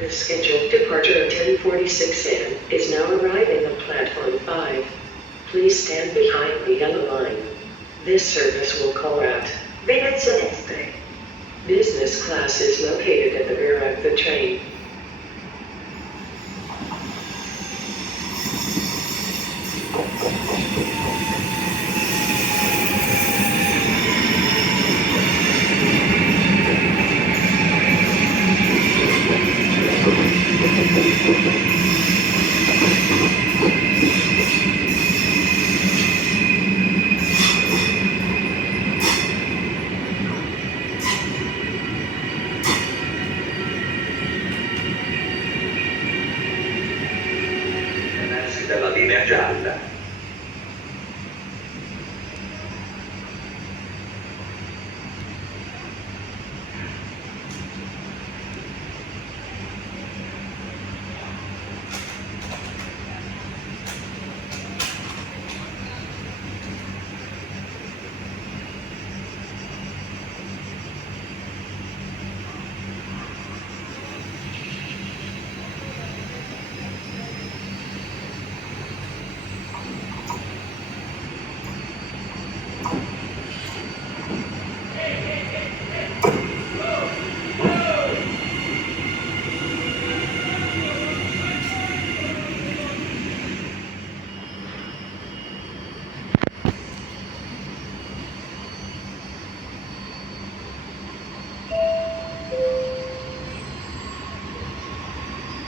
with scheduled departure of 10:46 a.m., is now arriving on platform 5. Please stand behind the yellow line. This service will call at Venezia Este. Business class is located at the rear of the train. Della linea gialla.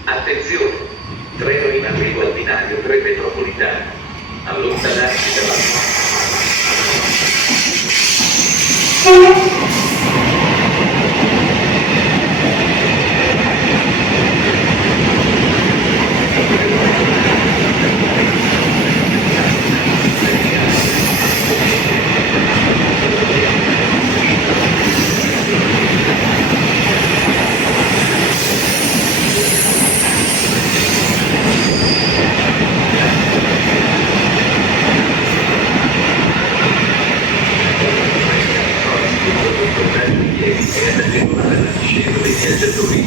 Attenzione! Treno in arrivo al binario 3 metropolitano. Allontanarsi dalla... e la discesa dei viaggiatori